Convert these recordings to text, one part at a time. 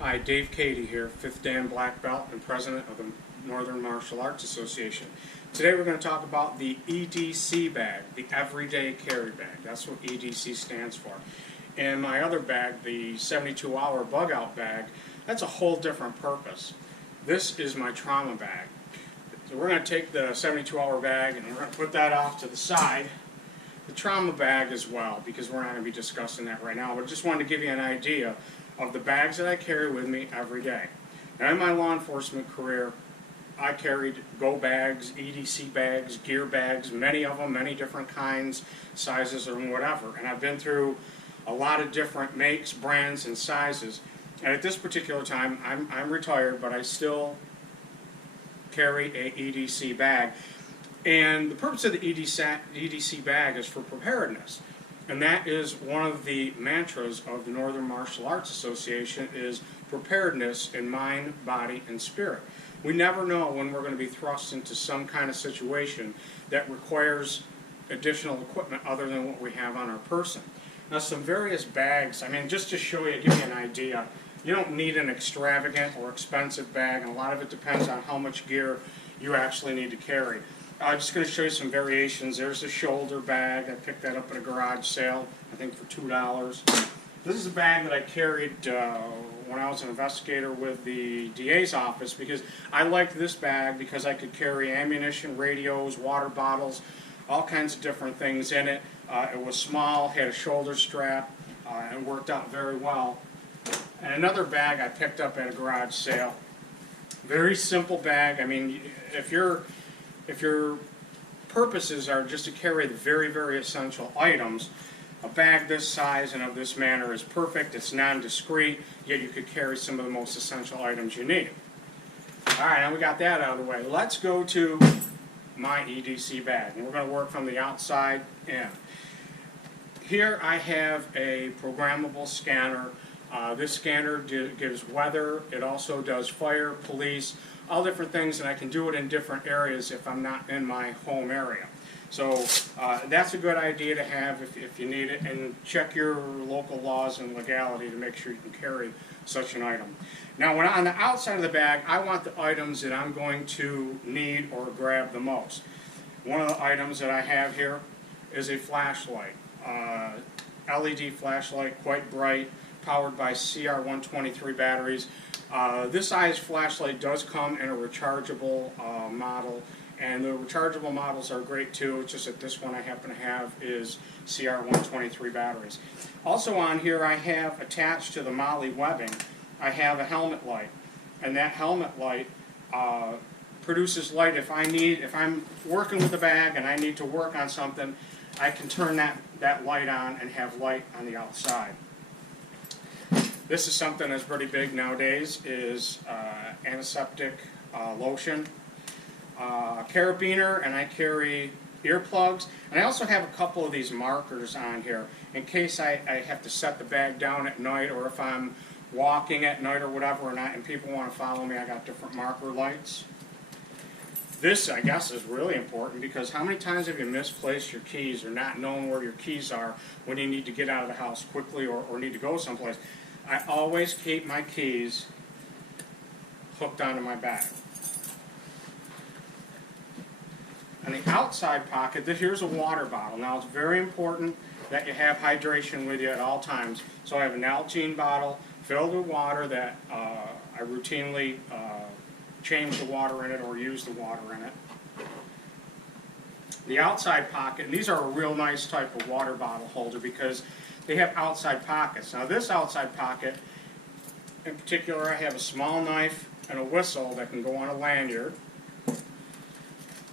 Hi, Dave Cady here, 5th Dan Black Belt and President of the Northern Martial Arts Association. Today we're going to talk about the EDC bag, the Everyday Carry Bag. That's what EDC stands for. And my other bag, the 72-hour bug out bag, that's a whole different purpose. This is my trauma bag. So we're going to take the 72-hour bag and we're going to put that off to the side. The trauma bag as well, because we're not going to be discussing that right now, but I just wanted to give you an idea of the bags that I carry with me every day. Now in my law enforcement career, I carried go bags, EDC bags, gear bags, many of them, many different kinds, sizes, or whatever. And I've been through a lot of different makes, brands, and sizes. And at this particular time, I'm retired, but I still carry a EDC bag. And the purpose of the EDC bag is for preparedness. And that is one of the mantras of the Northern Martial Arts Association is preparedness in mind, body, and spirit. We never know when we're going to be thrust into some kind of situation that requires additional equipment other than what we have on our person. Now some various bags, I mean just to show you, give you an idea, you don't need an extravagant or expensive bag, and a lot of it depends on how much gear you actually need to carry. I'm just going to show you some variations. There's a shoulder bag. I picked that up at a garage sale, I think for $2. This is a bag that I carried when I was an investigator with the DA's office, because I liked this bag because I could carry ammunition, radios, water bottles, all kinds of different things in it. It was small, had a shoulder strap, and worked out very well. And another bag I picked up at a garage sale. Very simple bag. I mean, if your purposes are just to carry the very, very essential items, a bag this size and of this manner is perfect. It's non-discreet, yet you could carry some of the most essential items you need. Alright, now we got that out of the way. Let's go to my EDC bag, and we're going to work from the outside in. Here I have a programmable scanner. This scanner gives weather. It also does fire, police, all different things, and I can do it in different areas if I'm not in my home area. So that's a good idea to have if you need it, and check your local laws and legality to make sure you can carry such an item. Now when on the outside of the bag, I want the items that I'm going to need or grab the most. One of the items that I have here is a flashlight, LED flashlight, quite bright, powered by CR123 batteries. This size flashlight does come in a rechargeable model, and the rechargeable models are great too. It's just that this one I happen to have is CR123 batteries. Also on here I have attached to the MOLLE webbing, I have a helmet light, and that helmet light produces light. If I'm working with a bag and I need to work on something, I can turn that light on and have light on the outside. This is something that's pretty big nowadays, is antiseptic lotion, carabiner, and I carry earplugs. And I also have a couple of these markers on here in case I have to set the bag down at night, or if I'm walking at night or whatever, and people want to follow me. I got different marker lights. This, I guess, is really important, because how many times have you misplaced your keys or not known where your keys are when you need to get out of the house quickly or need to go someplace? I always keep my keys hooked onto my bag. On the outside pocket, here's a water bottle. Now it's very important that you have hydration with you at all times. So I have an Nalgene bottle filled with water that I routinely change the water in it or use the water in it. The outside pocket, and these are a real nice type of water bottle holder because they have outside pockets. Now this outside pocket, in particular, I have a small knife and a whistle that can go on a lanyard.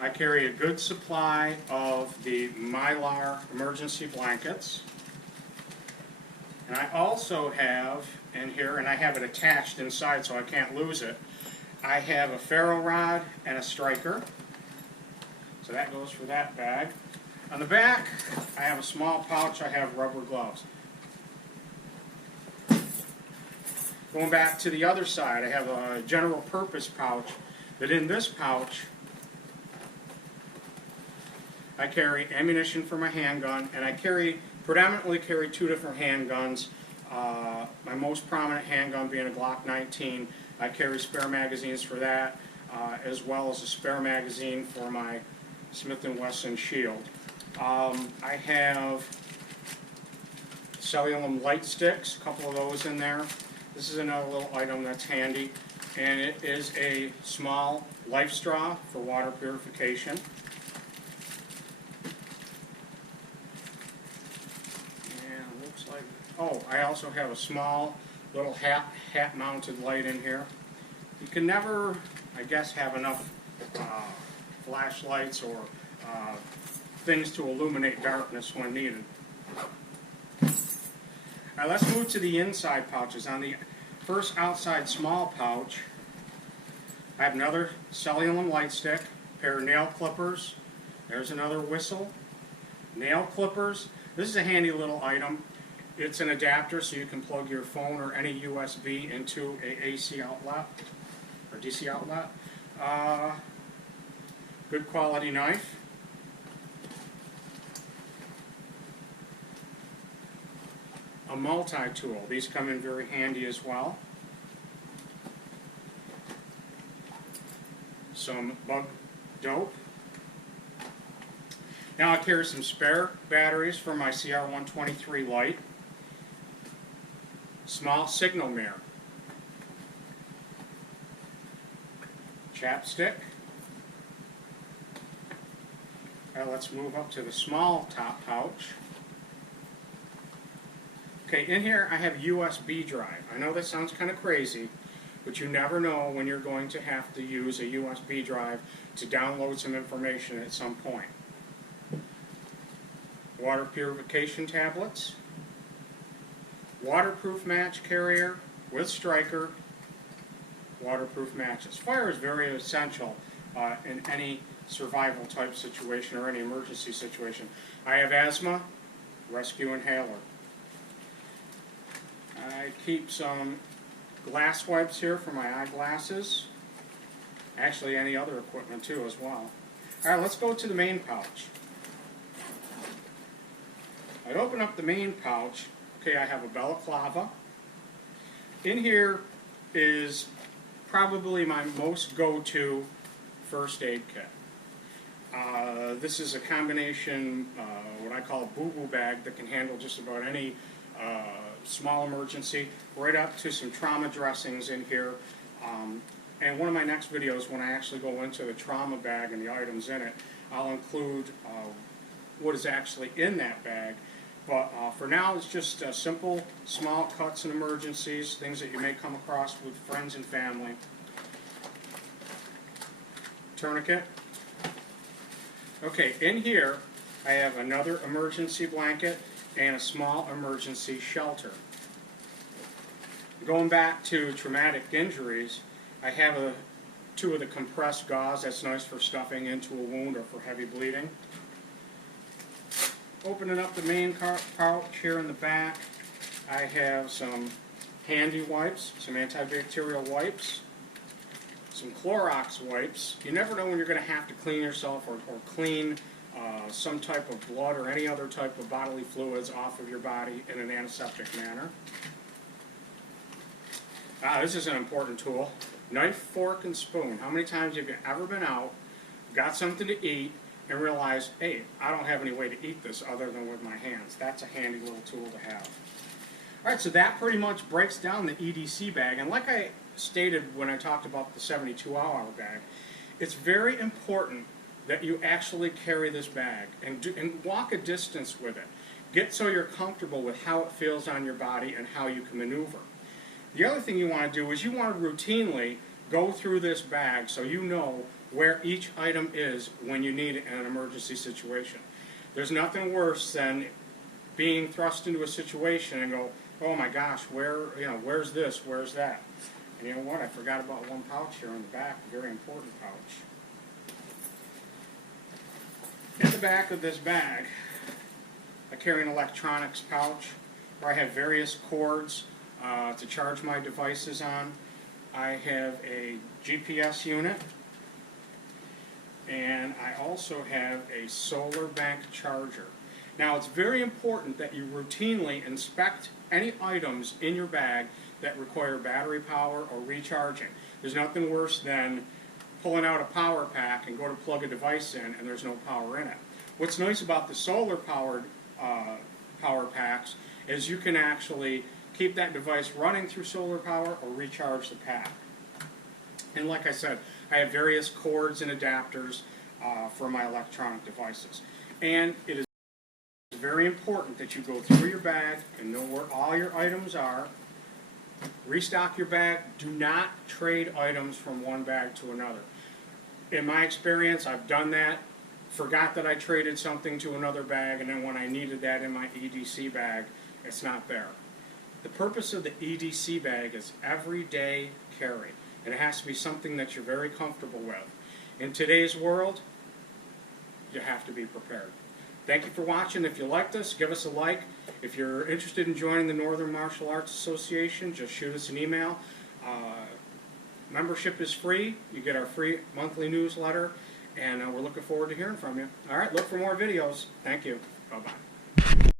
I carry a good supply of the Mylar emergency blankets. And I also have in here, and I have it attached inside so I can't lose it, I have a ferro rod and a striker. So that goes for that bag. On the back, I have a small pouch. I have rubber gloves. Going back to the other side, I have a general purpose pouch, that in this pouch I carry ammunition for my handgun, and I predominantly carry two different handguns. My most prominent handgun being a Glock 19. I carry spare magazines for that, as well as a spare magazine for my Smith & Wesson Shield. I have cellular light sticks, a couple of those in there. This is another little item that's handy, and it is a small life straw for water purification. And it looks like, oh, I also have a small little hat mounted light in here. You can never, I guess, have enough flashlights or things to illuminate darkness when needed. Alright, let's move to the inside pouches. On the first outside small pouch, I have another cellular light stick, a pair of nail clippers, there's another whistle, nail clippers. This is a handy little item. It's an adapter so you can plug your phone or any USB into a AC outlet or DC outlet. Good quality knife. A multi-tool. These come in very handy as well. Some bug dope. Now I carry some spare batteries for my CR123 light. Small signal mirror. Chapstick. Now let's move up to the small top pouch. Okay, in here I have a USB drive. I know that sounds kind of crazy, but you never know when you're going to have to use a USB drive to download some information at some point. Water purification tablets, waterproof match carrier with striker, waterproof matches. Fire is very essential in any survival type situation or any emergency situation. I have asthma, rescue inhaler. I keep some glass wipes here for my eyeglasses. Actually, any other equipment too as well. Alright, let's go to the main pouch. I'd open up the main pouch. Okay, I have a balaclava. In here is probably my most go-to first aid kit. This is a combination, what I call a boo-boo bag that can handle just about any small emergency, right up to some trauma dressings in here. And one of my next videos, when I actually go into the trauma bag and the items in it, I'll include what is actually in that bag. But for now, it's just simple, small cuts and emergencies, things that you may come across with friends and family. Tourniquet. Okay, in here, I have another emergency blanket and a small emergency shelter. Going back to traumatic injuries, I have two of the compressed gauze. That's nice for stuffing into a wound or for heavy bleeding. Opening up the main pouch here in the back, I have some handy wipes, some antibacterial wipes, some Clorox wipes. You never know when you're going to have to clean yourself or clean some type of blood or any other type of bodily fluids off of your body in an antiseptic manner. This is an important tool. Knife, fork, and spoon. How many times have you ever been out, got something to eat, and realized, hey, I don't have any way to eat this other than with my hands? That's a handy little tool to have. Alright, so that pretty much breaks down the EDC bag. And like I stated when I talked about the 72-hour bag, it's very important that you actually carry this bag and walk a distance with it. Get so you're comfortable with how it feels on your body and how you can maneuver. The other thing you want to do is you want to routinely go through this bag so you know where each item is when you need it in an emergency situation. There's nothing worse than being thrust into a situation and go, oh my gosh, where's this, where's that? And you know what, I forgot about one pouch here in the back, a very important pouch. In the back of this bag, I carry an electronics pouch where I have various cords to charge my devices on. I have a GPS unit, and I also have a solar bank charger. Now, it's very important that you routinely inspect any items in your bag that require battery power or recharging. There's nothing worse than pulling out a power pack and go to plug a device in and there's no power in it. What's nice about the solar powered power packs is you can actually keep that device running through solar power or recharge the pack. And like I said, I have various cords and adapters for my electronic devices. And it is very important that you go through your bag and know where all your items are. Restock your bag. Do not trade items from one bag to another. In my experience, I've done that, forgot that I traded something to another bag, and then when I needed that in my EDC bag, it's not there. The purpose of the EDC bag is everyday carry, and it has to be something that you're very comfortable with. In today's world, you have to be prepared. Thank you for watching. If you liked this, give us a like. If you're interested in joining the Northern Martial Arts Association, just shoot us an email. Membership is free. You get our free monthly newsletter, and we're looking forward to hearing from you. All right, look for more videos. Thank you. Bye-bye.